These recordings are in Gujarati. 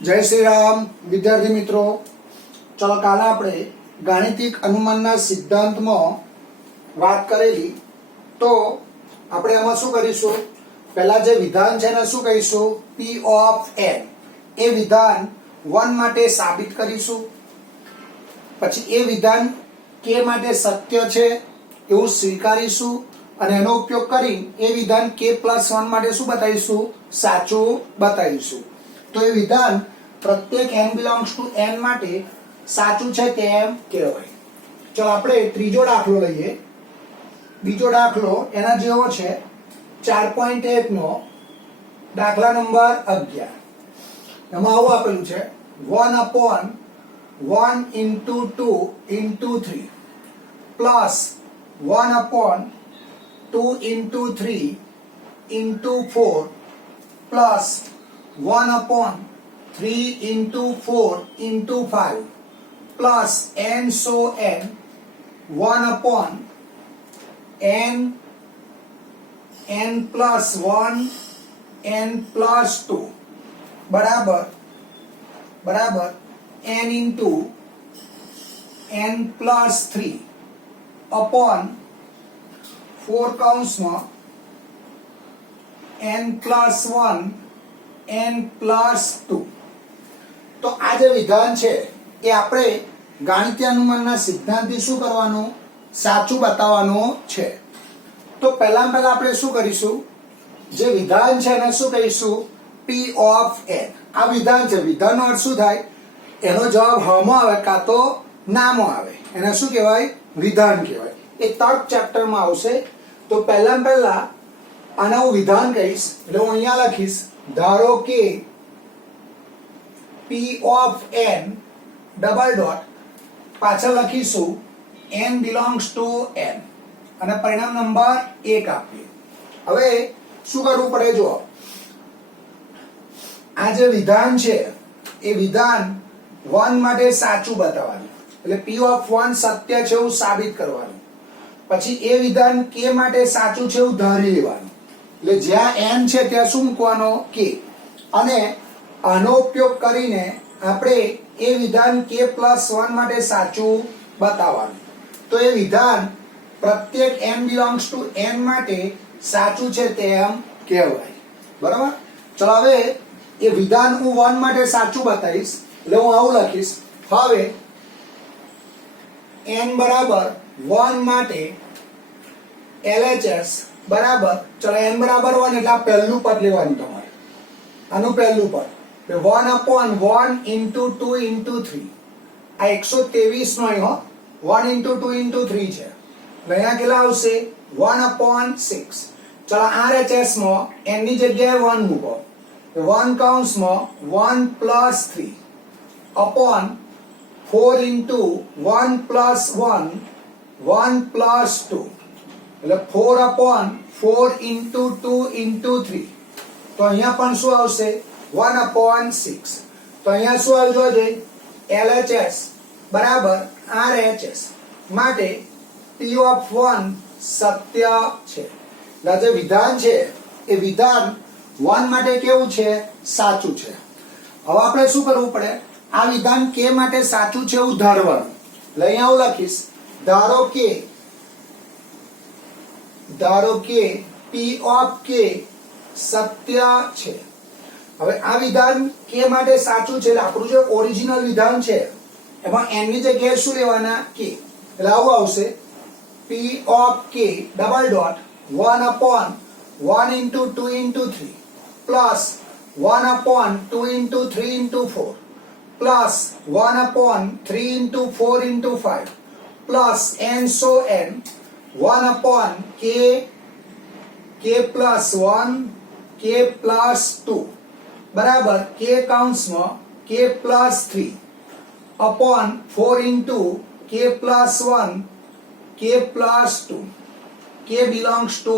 जय श्री राम विद्यार्थी मित्रों। चलो काले આપણે ગાણિતિક અનુમાનના સિદ્ધાંતમાં વાત કરેલી તો આપણે આમાં શું કરીશું, પહેલા જે વિધાન છે એને શું કહીશું, p of n એ વિધાન 1 માટે સાબિત કરીશું, પછી એ વિધાન k માટે સત્ય છે એવું સ્વીકારીશું અને એનો ઉપયોગ કરી એ વિધાન k+1 માટે શું બતાવીશું, સાચું બતાવીશું। तो ये विधान प्रत्येक n बिलोंग्स टू n माटे साचू छे तेम कहेवाय। चलो આપણે ત્રીજો દાખલો લઈએ। બીજો દાખલો એના જેવો છે 4.1 નો દાખલા નંબર 11। એમાં આવું આપેલું છે 1/1 into 2 into 3 plus 1/2 into 3 into 4 plus 1/3 into 4 into 5 plus n so n 1/n n plus 1 n plus 2 बराबर n into n plus 3 upon 4 काउंस में n plus 1 n plus 2। तो आ जे विधान छे ए आपणे गाणितीय अनुमानना सिद्धांतथी शुं करवानुं, साचुं बताववानुं छे। तो पहेला आपणे शुं करीशुं, जे विधान छे एने शुं कहीशुं, p of n। आ विधान छे, विधाननो अर्थ शुं थाय, एनो जवाब ह मां आवे का तो ना मां आवे, एने शुं कहेवाय, विधान कहेवाय। ए तर्क चेप्टर मां आवशे। तो पहेला आने हुं विधान कहीश એટલે હું અહીંયા લખીશ, धारो के p of n double dot पाछळ लखीशुं n belongs to n અને પરિણામ નંબર 1 આપીએ। હવે શું કરવું પડે, જો આ જે વિધાન છે એ વિધાન 1 માટે સાચું બતાવવાનું, એટલે p of 1 સત્ય છે એવું સાબિત કરવાનું, પછી એ વિધાન k માટે સાચું છે એવું ધારી લેવાનું, એટલે જ્યાં n છે ત્યાં શું મૂકવાનો, k, અને આનો ઉપયોગ કરીને આપણે એ વિધાન k+1 માટે સાચું બતાવવાનું। તો એ વિધાન પ્રત્યેક n belongs to n માટે સાચું છે તેમ કહેવાય, બરાબર। ચલો હવે એ વિધાન હું 1 માટે સાચું બતાવીશ, એટલે હું આવું લખીશ, હવે n બરાબર 1 માટે LHS बराबर, चलो n बराबर 1 એટલે આ પહેલું પદ લેવાનું તમારે, આનું પહેલું પદ 1/1 into 2 into 3, આ 123 નો અહીં, 1 into 2 into 3 છે, એટલે અહીંયા કેટલા આવશે, 1/6। ચલો RHS માં n ની જગ્યાએ 1 મૂકો, 1 કૌંસમાં 1 plus 3 upon 4 into 1 plus 1 1 plus 2, એટલે 4/4 into 2 into 3, તો અહીંયા પણ શું આવશે, 1/6। તો અહીંયા શું આવી જોઈએ, LHS બરાબર RHS માટે p of 1 સત્ય છે। એટલે જે વિધાન છે એ વિધાન 1 માટે કેવું છે, સાચું છે। હવે આપણે શું કરવું પડે, આ વિધાન k માટે સાચું છે એવું ધારવાનું, એટલે અહીંયા હું લખીશ, ધારો કે p of k સત્ય છે। હવે આ વિધાન k માટે સાચું છે, એટલે આપણું જે ઓરિજિનલ વિધાન છે એમાં n ની જગ્યાએ શું લેવાના, k, એટલે આવું આવશે, p of k double dot 1/1 into 2 into 3 plus 1/2 into 3 into 4 plus 1/3 into 4 into 5 plus n so n 1/k plus 1 k plus 2 बराबर k काउंसમાં k plus 3 upon 4 into k plus 1 k plus 2, k belongs to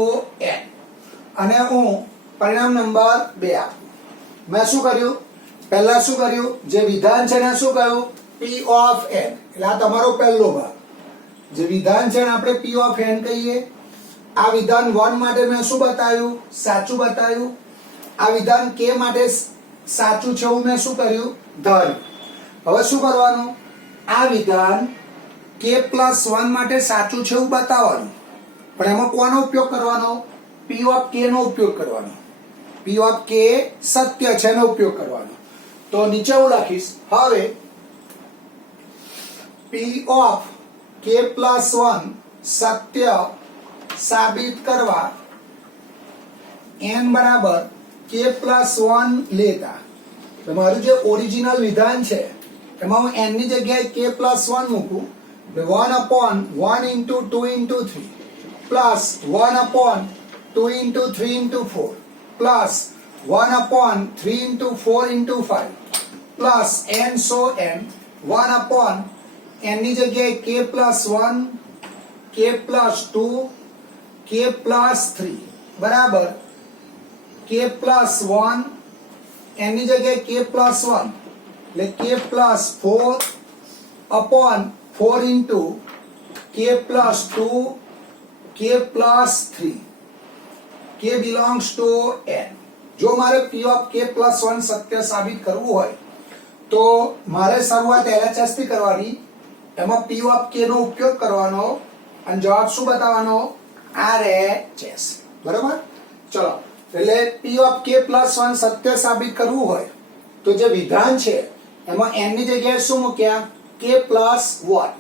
n અને હું પરિણામ નંબર 2 આપું। મેં શું કર્યું, પહેલા શું કર્યું, જે વિધાન છે એને શું કહ્યું, p of n, એટલે આ તમારો પહેલો ભાગ, જે વિધાન છે એને આપણે p of n કહીએ। આ વિધાન 1 માટે મેં શું બતાવ્યું, સાચું બતાવ્યું। આ વિધાન k માટે સાચું છે એવું મેં શું કર્યું? ધાર્યું. હવે શું કરવાનું? આ વિધાન k+1 માટે સાચું છે એવું બતાવવાનું, પણ એમાં કોનો ઉપયોગ કરવાનો? p ઓફ k નો ઉપયોગ કરવાનો. p ઓફ k સત્ય છે એનો ઉપયોગ કરવાનો. તો નીચે હું લખીશ, હવે p ઓફ k+1 સત્ય સાબિત કરવા n બરાબર k+1 લેતા. તમારું જે ઓરિજિનલ વિધાન છે એમાં હું n ની જગ્યાએ k+1 મૂકું, 1/1 into 2 into 3 plus 1/2 into 3 into 4 plus 1/3 into 4 into 5 plus n so n 1/n ની જગ્યાએ k+1 k+2 k+3 બરાબર k+1 n ની જગ્યાએ k+1 એટલે k+4 upon 4 into k+2 k+3 k belongs to n. જો મારે p of k+1 સત્ય સાબિત કરવું હોય તો મારે શરૂઆત LHS થી કરવાની, એમાં p of k નો ઉપયોગ કરવાનો અને જવાબ શું બતાવવાનો? RHS. બરાબર? ચલો, એટલે p of k+1 સત્ય સાબિત કરવું હોય તો જે વિધાન છે એમાં n ની જગ્યાએ શું મૂક્યા? k+1.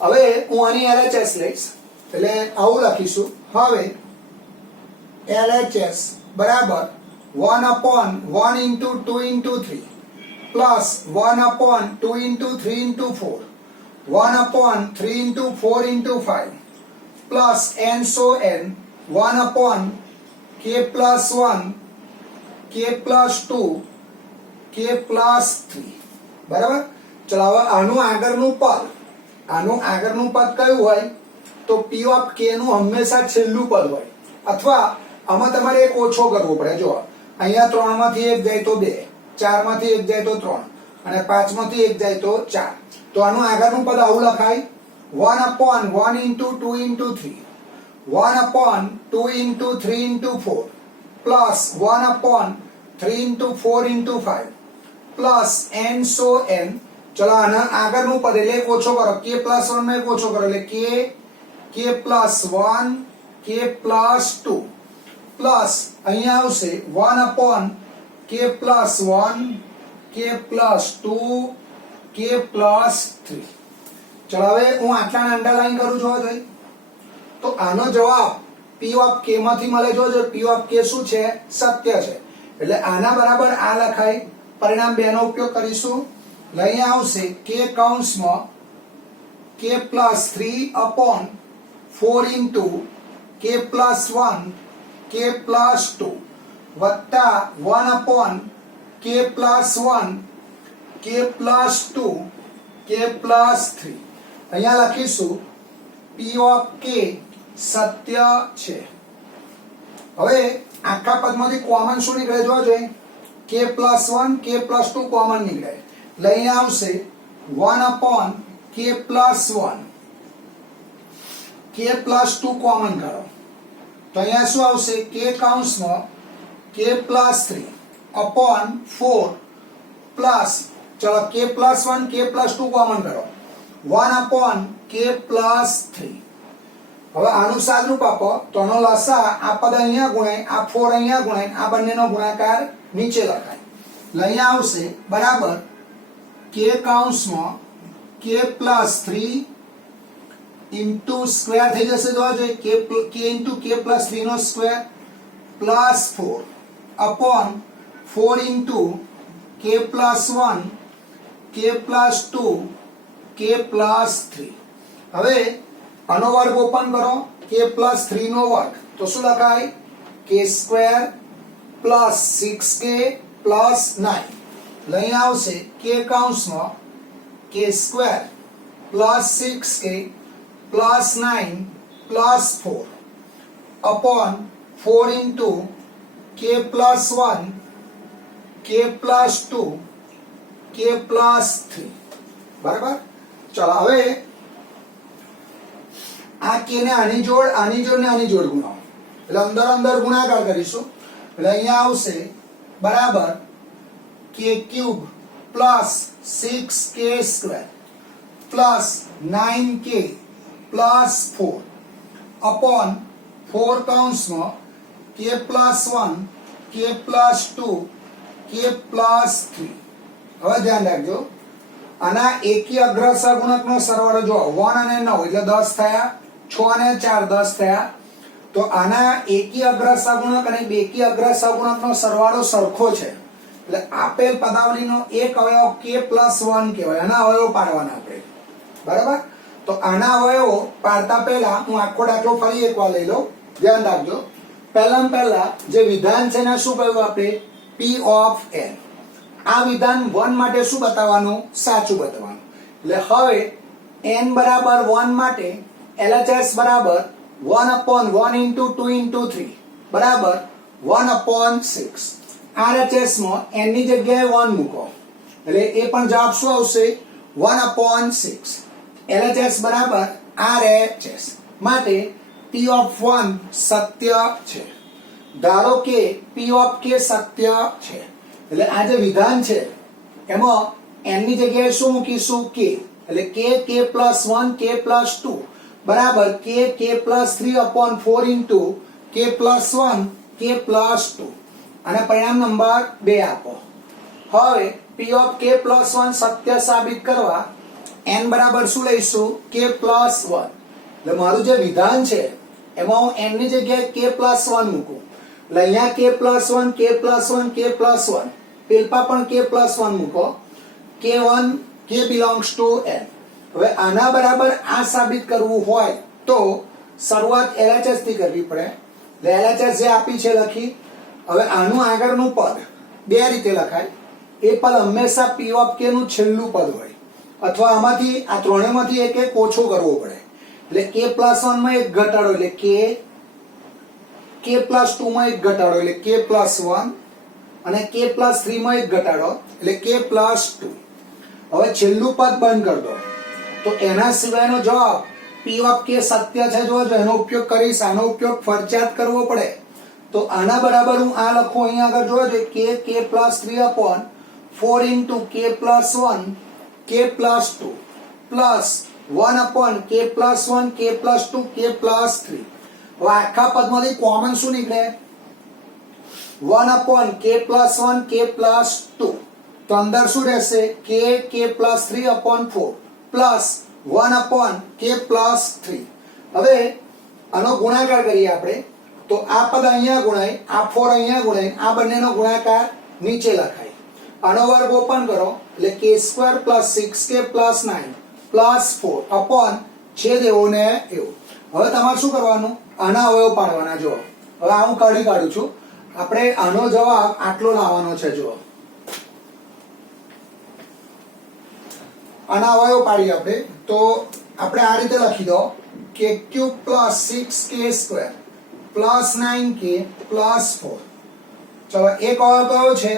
હવે હું આની LHS લઈશ, એટલે આવું લખીશું. હવે LHS બરાબર 1/1 into 2 into 3 plus 1/2 into 3 into 4 1/3 into 4 into 5 plus n so n 1/k+1 k+2 k+3 બરાબર. ચલો, હવે આનું આગળનું પદ કયું હોય? તો p of k નું હંમેશા છેલ્લું પદ હોય, અથવા આમાં તમારે એક ઓછો કરવો પડે. જો અહીંયા 3 માંથી 1 જાય તો 2, 4 માંથી 1 જાય તો 3 અને 5 માંથી 1 જાય તો 4. તો આનું આગળનું પદ આવું લખાય, 1/1 into 2 into 3 1/2 into 3 into 4 plus 1/3 into 4 into 5 plus n so n. ચલો, આના આગળનું પદ એટલે એક ઓછો કરો, k+1 માં એક ઓછો કરો એટલે k+1 k+2 પ્લસ અહીંયા આવશે 1/k+1 k+2 k+3. ચલો, હવે હું આટલાને અંડરલાઈન કરું છું. જોઈ તો આનો જવાબ p of k માંથી મળે. જો p of k શું છે? સત્ય છે. એટલે આના બરાબર આ લખાય. પરિણામ 2 નો ઉપયોગ કરીશું. અહીંયા આવશે k+3/4 into k+1 k+2 વત્તા 1/k+1 k+2 k+3. અહીંયા લખીશું p of k સત્ય છે. હવે આખા પદમાંથી કોમન શું નીકળે? જોવા જોઈએ, k+1 k+2 કોમન નીકળે. એટલે અહીંયા આવશે 1/k+1 k+2 કોમન કરો તો અહીંયા શું આવશે? k+3/4 પ્લસ, ચલો k+1 k+2 કોમન કરો 1/k+3. હવે આનું સાદરૂપ આપો તો આનો લસા આ પદ અહીંયા ગુણાય, આ 4 અહીંયા ગુણાય, આ બંનેનો ગુણાકાર નીચે લખાય. એટલે અહીંયા આવશે બરાબર k+3 ઇન્ટુ સ્ક્વેર થઈ જશે. જોવા જોઈએ, k ઇન્ટુ k+3 નો square plus 4 upon 4 into k+1 k+2 k+3. હવે આનો વર્ગ ઓપન કરો, k+3 નો વર્ગ તો શું લખાય? k² plus 6k plus 9. લઈ આવશે k² plus 6k plus 9 plus 4 upon 4 into k+1 k+2 k+3. બરાબર. ચલો, હવે આ k ને આની જોડ ને આની જોડ ગુણાવો એટલે અંદર અંદર ગુણાકાર કરીશું. એટલે અહીંયા આવશે બરાબર કે cube plus 6k square plus 9k plus 4 upon 4 કૌંસમાં k plus 1 k plus 2 k plus 3. હવે ધ્યાન રાખજો, આના એકી અગ્ર સહગુણકનો સરવાળો જો 1 અને 9 એટલે 10 થયા, 6 અને 4 10 થયા. તો આના એકી અગ્ર સહગુણક અને બેકી અગ્ર સહગુણકનો સરવાળો સરખો છે એટલે આપેલ પદાવલીનો એક અવયવ k પ્લસ 1 કહેવાય. આના અવયવો પાડવાના આપણે, બરાબર. તો આના અવયવો પાડતા પહેલા હું આખો દાખલો ફરી એકવાર લઈ લઉં, ધ્યાન રાખજો. પહેલા જે વિધાન છે એને શું કહ્યું આપણે? p of n. આ વિધાન 1 માટે શું બતાવવાનું? સાચું બતાવવાનું. એટલે હવે n બરાબર 1 માટે LHS બરાબર 1 upon 1 into 2 into 3 બરાબર 1 upon 6. RHS માં n ની જગ્યાએ 1 મૂકો એટલે એ પણ જવાબ શું આવશે? 1 upon 6. LHS બરાબર RHS માટે P of 1 સત્ય છે. ધારો કે P of k સત્ય છે એટલે આ જે વિધાન છે એમાં n ની જગ્યાએ શું મૂકીશું? k. એટલે k plus 1 k plus 2 બરાબર k plus 3 upon 4 into k plus 1 k plus 2 અને પરિણામ નંબર 2 આપો. હવે p of k plus 1 સત્ય સાબિત કરવા n બરાબર શું લઈશું? k plus 1. એટલે મારું જે વિધાન છે એમાં હું n ની જગ્યાએ k plus 1 મૂકું એટલે અહીંયા k plus 1 k plus 1 k plus 1 પેલપા પણ k plus 1 મૂકો. k1 k belongs to n. હવે આના બરાબર આ સાબિત કરવું હોય તો શરૂઆત LHS થી કરવી પડે. LHS જે આપી છે લખી. હવે આનું આગળનું પદ બે રીતે લખાય. એ પદ હંમેશા P of k નું છેલ્લું પદ હોય અથવા આમાંથી આ ત્રણેયમાંથી એક ઓછો કરવો પડે. એટલે k plus 1 માં એક ઘટાડો એટલે k plus 2 માં એક ઘટાડો એટલે k plus 1 અને k plus 3 માં એક ઘટાડો એટલે k plus 2. હવે છેલ્લું પદ બંધ કરી દો તો એના સિવાયનો જવાબ P of k સત્ય છે. જો એનો ઉપયોગ કરીશ, આનો ઉપયોગ ફરજિયાત કરવો પડે. તો આના બરાબર હું આ લખું અહીંયા આગળ જોજો k plus 3 upon 4 into k plus 1 k plus 2 plus 1 upon k plus 1 k plus 2 k plus 3. હવે આખા પદમાંથી કોમન શું નીકળે? 1 upon k plus 1 k plus 2. તો અંદર શું રહેશે? k plus 3 upon 4 plus 1 upon k plus 3. હવે આનો ગુણાકાર કરીએ આપણે તો આ પદ અહીંયા ગુણાય, આ 4 અહીંયા ગુણાય, આ બંનેનો ગુણાકાર નીચે લખાય. આનો વર્ગ ઓપન કરો એટલે k² plus 6k plus 9 plus 4 upon છેદ એવું ને એવું. હવે તમારે શું કરવાનું? આના અવયવ પાડવાના. જો હવે હું કાઢું છું. આપણે આનો જવાબ આટલો લાવવાનો છે. જો આના અવયવ પાડીએ આપણે તો આપણે આ રીતે લખી દો k cube plus 6k square plus 9k plus 4. ચલો એક અવયવ કયો છે?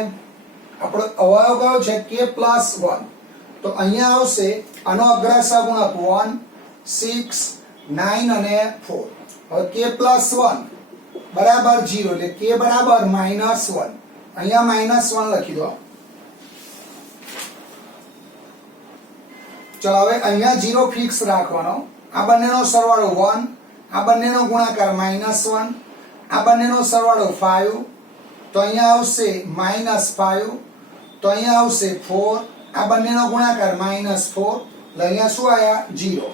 આપણો અવયવ કયો છે? k plus 1. તો અહીંયા આવશે આનો અગ્ર સહગુણક 1 6 9 અને 4. હવે k પ્લસ 1 બરાબર 0 એટલે k બરાબર -1. અહીંયા -1 લખી દો. ચલો હવે અહીંયા 0 ફિક્સ રાખવાનો. આ બંનેનો સરવાળો 1, આ બંનેનો ગુણાકાર -1, આ બંનેનો સરવાળો 5. તો અહીંયા આવશે -5. તો અહીંયા આવશે 4. આ બંનેનો ગુણાકાર -4 એટલે અહીંયા શું આયા? 0.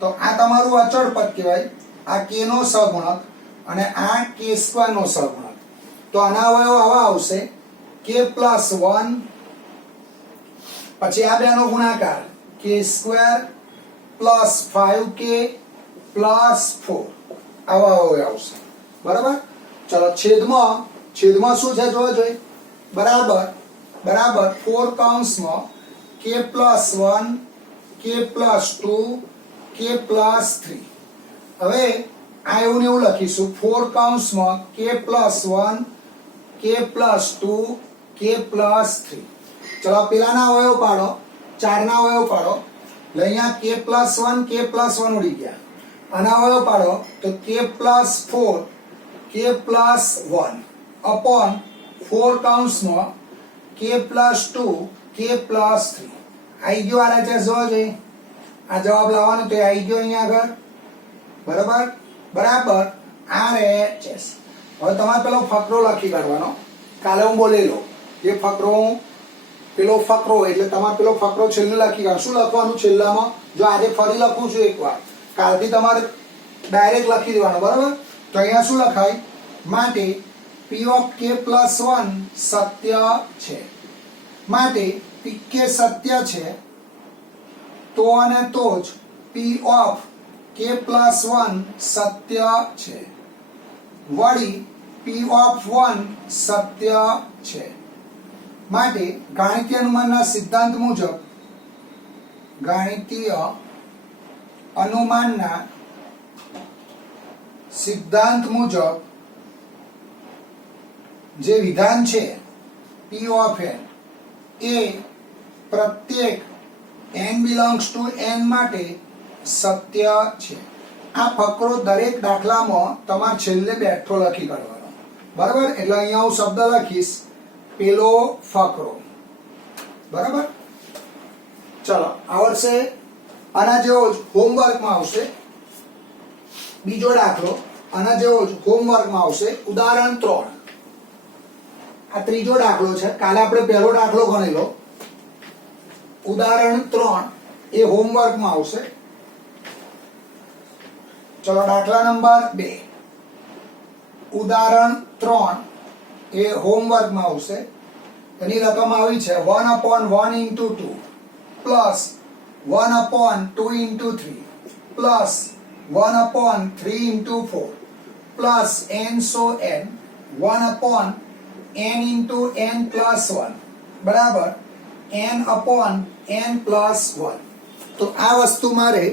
તો આ તમારું અચળ પદ કહેવાય. આ k નો સહગુણક અને આ k² નો સહગુણક. તો આના અવયવ આવા આવશે k plus 1 પછી આ બેનો ગુણાકાર k² plus 5k plus 4 આવા અવયવ આવશે. બરાબર. ચલો છેદમાં શું છે જોવો જોઈએ. બરાબર 4 કૌંસમાં k plus 1 k plus 2 k plus 3. હવે આ એવું ને એવું લખીશું 4 કૌંસમાં k plus 1 k plus 2 k plus 3. ચલો પેલાના અવયવ પાડો, 4 ના અવયવ પાડો એટલે અહીંયા k plus 1 k plus 1 ઉડી ગયા. આના અવયવ પાડો તો k plus 4 k plus 1 upon 4 કૌંસમાં k પ્લસ 2 k પ્લસ 3 આવી ગયો RHS જોવો જોઈએ આ જવાબ લાવવાનો તો આવી ગયો અહીંયા આગળ બરાબર બરાબર RHS હવે તમારે પેલો ફકરો લખી કાઢવાનો કાલે હું બોલેલો એ ફકરો પેલો ફકરો એટલે તમારે પેલો ફકરો છેલ્લે લખી કાઢો શું લખવાનું છેલ્લામાં જો આજે ફરી લખું છું એકવાર કાલથી તમારે ડાયરેક્ટ લખી દેવાનો બરાબર તો અહીંયા શું લખાય માટે p of k plus 1 સત્ય છે માટે pk સત્ય છે તો અને તો જ p of k plus 1 સત્ય છે વળી p of 1 સત્ય છે માટે ગાણિતીય અનુમાનના સિદ્ધાંત મુજબ ગાણિતીય અનુમાનના સિદ્ધાંત મુજબ જે વિધાન છે p of n એ પ્રત્યેક n belongs to n માટે સત્ય છે આ ફકરો દરેક દાખલામાં તમારે છેલ્લે બેઠો લખી કાઢવાનો બરાબર એટલે અહીંયા હું શબ્દ લખીશ પેલો ફકરો બરાબર ચલો આવડશે આના જેવો જ હોમવર્કમાં આવશે બીજો દાખલો આના જેવો જ હોમવર્કમાં આવશે ઉદાહરણ 3 આ ત્રીજો દાખલો છે કાલે આપણે પહેલો દાખલો ગણેલો ઉદાહરણ 3 એ હોમવર્કમાં આવશે ચલો દાખલા નંબર 2 ઉદાહરણ 3 એ હોમવર્કમાં આવશે એની રકમ આવી છે 1/1 into 2 plus 1/2 into 3 plus 1/3 into 4 plus n so n 1/n into n plus 1 બરાબર n/n plus 1 તો આ વસ્તુ મારે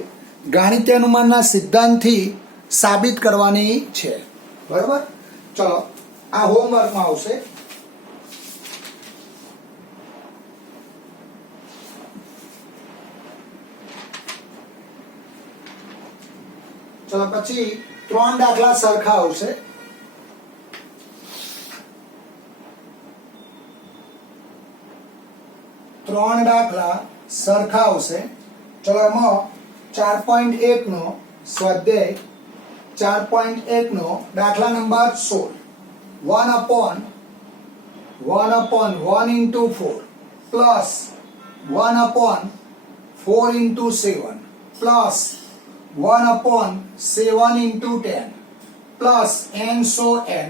ગાણિતીય અનુમાનના સિદ્ધાંતથી સાબિત કરવાની છે બરાબર ચલો આ હોમવર્કમાં આવશે ચલો પછી 3 દાખલા સરખા આવશે ત્રણ દાખલા સરખા આવશે ચલો એમાં 4.1 નો સ્વાધ્યાય 4.1 નો દાખલા number 16 1/1 into 4 plus 1/4 into 7 plus 1/7 into 10 plus n so n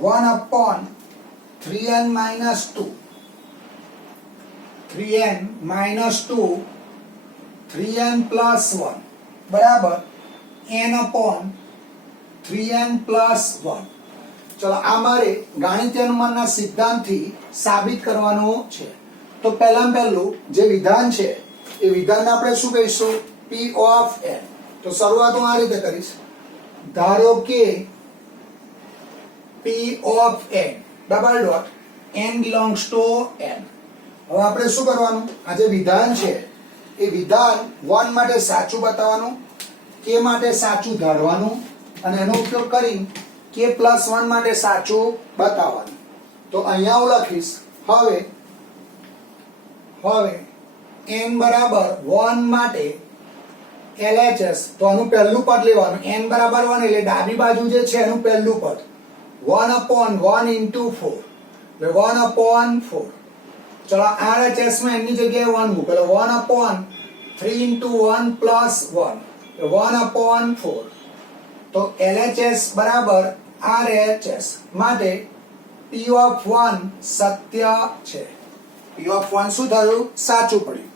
1/3n minus 2 3n minus 2 3n plus 1 બરાબર n/3n plus 1 ચલો આ મારે ગાણિતીય અનુમાનના સિદ્ધાંતથી સાબિત કરવાનું છે તો પહેલું જે વિધાન છે એ વિધાનને આપણે શું કહીશું p of n તો શરૂઆત હું આ રીતે કરીશ ધારો કે p of n double dot n belongs to n હવે આપણે શું કરવાનું આ જે વિધાન છે એ વિધાન 1 માટે સાચું બતાવવાનું k માટે સાચું ધારવાનું અને એનો ઉપયોગ કરી k plus 1 માટે સાચું બતાવવાનું તો અહીંયા હું લખીશ હવે n બરાબર 1 માટે LHS તો આનું પહેલું પદ લેવાનું n બરાબર 1 એટલે ડાબી બાજુ જે છે એનું પહેલું પદ 1/1 into 4 એટલે 1/4 ચલો RHS માં એની જગ્યાએ 1 મૂકો એટલે 1/3 into 1 plus 1 1/4 તો LHS બરાબર RHS માટે p of 1 સત્ય છે p of 1 શું થયું સાચું પડ્યું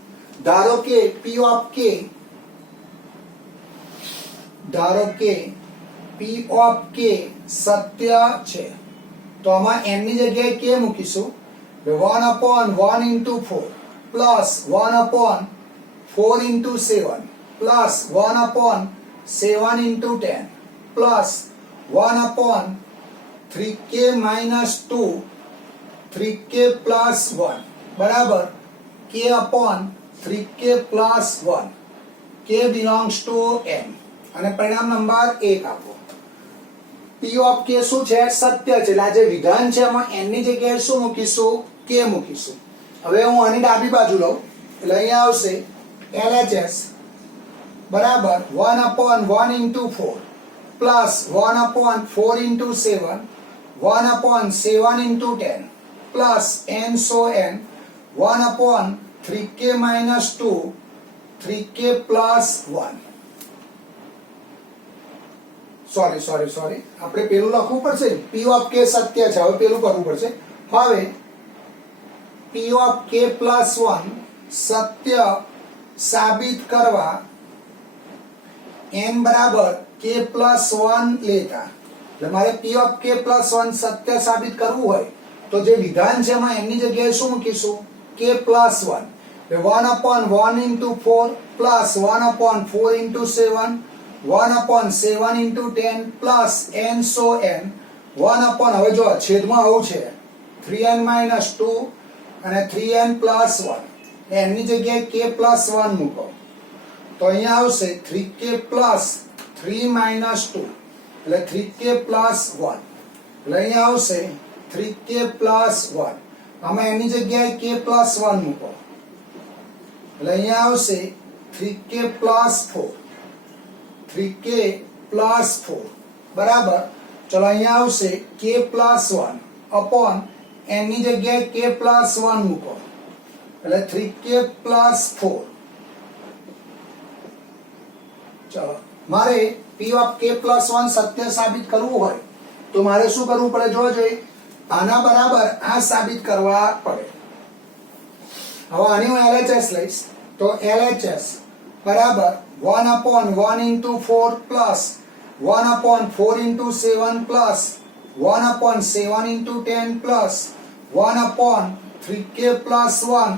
ધારો કે p of k સત્ય છે તો આમાં n ની જગ્યાએ k મૂકીશું 1/1 into 4 plus 1/4 into 7 plus 1/7 into 10 plus 1/3k minus 2 3k plus 1 બરાબર k/3k plus 1 k belongs to n અને પરિણામ નંબર 1 આપો પી ઓફ કે શું છે? સત્ય છે. એટલે આ જે વિધાન છે એમાં n ની જગ્યાએ શું મૂકીશું? કે મૂકીશું. હવે હું આની ડાબી બાજુ લઉં એટલે અહીંયા આવશે LHS બરાબર 1/1 into 4 plus 1/4 into 7 1/7 into 10 plus n so n 1/3k minus 2 3k plus 1. Sorry આપણે પેલું લખવું પડશે. p of k સત્ય છે. હવે પેલું કરવું પડશે. હવે p of k plus 1 સત્ય સાબિત કરવા n બરાબર k plus 1 લેતા. એટલે મારે p of k plus 1 સત્ય સાબિત કરવું હોય તો જે વિધાન છે એમાં n ની જગ્યાએ શું મૂકીશું? k plus 1. 1/1 into 4 plus 1/4 into 7 1/7 into 10 plus n so n 1/, હવે જો છેદમાં આવું છે 3n minus 2 અને 3n plus 1. n ની જગ્યાએ k plus 1 મૂકો તો અહીંયા આવશે 3k plus 3 minus 2 એટલે 3k plus 1. એટલે અહીંયા આવશે 3k plus 1. આમાં n ની જગ્યાએ k plus 1 મૂકો એટલે અહીંયા આવશે 3k plus 4 3k plus 4 બરાબર. ચલો અહીંયા આવશે k plus 1 upon n ની જગ્યાએ k plus 1 મૂકો એટલે 3k plus 4. ચલો મારે p of k plus 1 સત્ય સાબિત કરવું હોય તો મારે શું કરવું પડે? જોજો આના બરાબર આ સાબિત કરવા પડે. હવે આની હું LHS લઈશ તો LHS બરાબર 1/1 into 4 plus 1/4 into 7 plus 1/7 into 10 plus 1/3k plus 1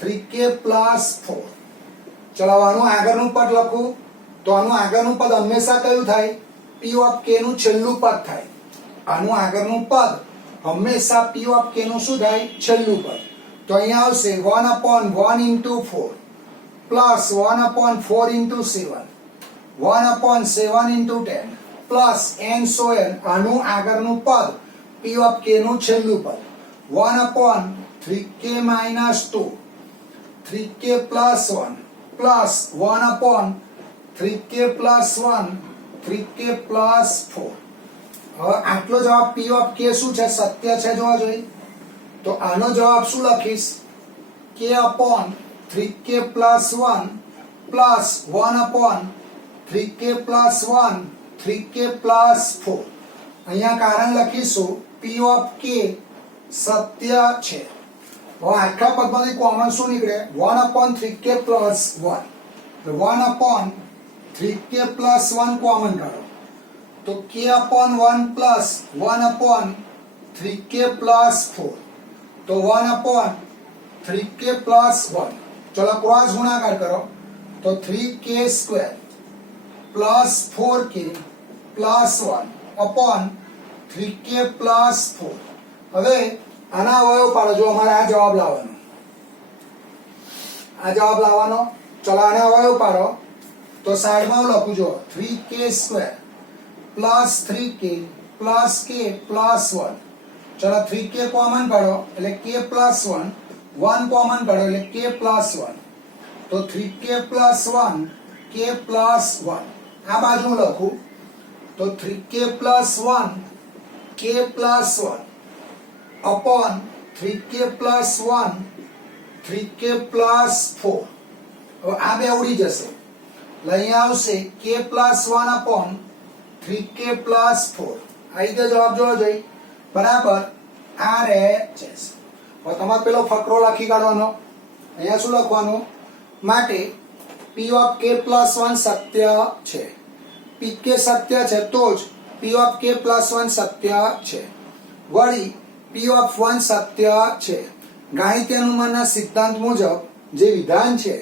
3k plus 4. ચલો આનું આગળનું પદ લખું તો આનું આગળનું પદ હંમેશા કયું થાય? p of k નું છેલ્લું પદ થાય. આનું આગળનું પદ હંમેશા p of k નું શું થાય? છેલ્લું પદ. તો અહીંયા આવશે 1/1 into 4 plus 1/4 into 7 1/7 into 10 plus n so n આનું આગળનું પદ p of k નું છેલ્લું પદ 1/3k minus 2 3k plus 1 plus 1/3k plus 1 3k plus 4. હવે આટલો જવાબ p of k શું છે? સત્ય છે. જોવા જોઈએ તો આનો જવાબ શું લખીશ? k upon 3k plus 1 plus 1/3k plus 1 3k plus 4. અહીંયા કારણ લખીશું p of k સત્ય છે. હવે આખા પદમાંથી કોમન શું નીકળે? 1/3k plus 1. 1/3k plus 1 common કાઢો તો k upon 1 plus 1/3k plus 4 તો 1/3k plus 1. ચલો ક્રોસ ગુણાકાર કરો તો 3k square plus 4k plus 1 upon 3k plus 4. હવે આના અવયવ પાડો. જો અમારે આ જવાબ લાવવાનો ચલો આના અવયવ પાડો તો સાઈડમાં હું લખું જો 3k square plus 3k plus k plus 1. ચલો 3k કોમન કાઢો એટલે k plus 1 1 કોમન કાઢો એટલે k plus 1 તો 3k plus 1 k plus 1. આ બાજુ હું લખું તો 3k plus 1 k plus 1 upon 3k plus 1 3k plus 4. હવે આ બે ઉડી જશે એટલે અહીંયા આવશે k plus 1 upon 3k plus 4. આ રીતે જવાબ જોવો જોઈએ બરાબર. આ રહે છે. હવે તમારે પેલો ફકરો લખી કાઢવાનો. અહીંયા શું લખવાનું? માટે p of k plus 1 સત્ય છે. pk સત્ય છે તો જ p of k plus 1 સત્ય છે. વળી p of 1 સત્ય છે. ગાણિતીય અનુમાનના સિદ્ધાંત મુજબ જે વિધાન છે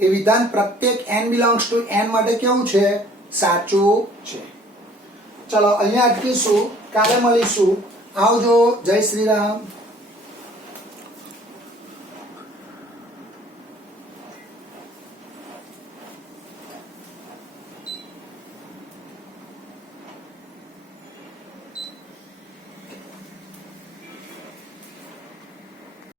એ વિધાન પ્રત્યેક n belongs to n માટે કેવું છે? સાચું છે. ચલો અહીંયા અટકીશું. કાલે મળીશું. આવજો. જય શ્રી રામ.